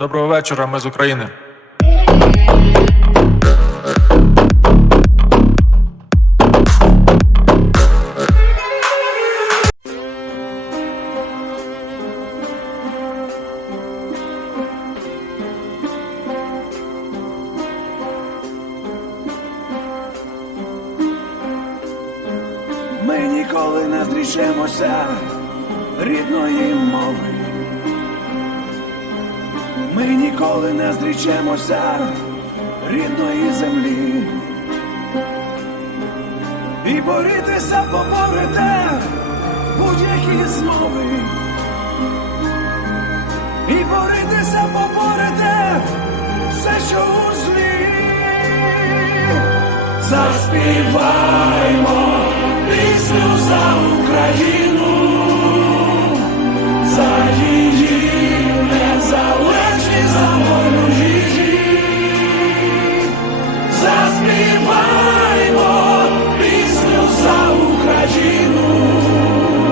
Доброго вечора, ми з України. Ми ніколи не зрічемося рідної мови. Ми ніколи не зрічемося рідної землі. І борітися поборете будь-які змови. І борітися поборете все, що у злі. Заспіваймо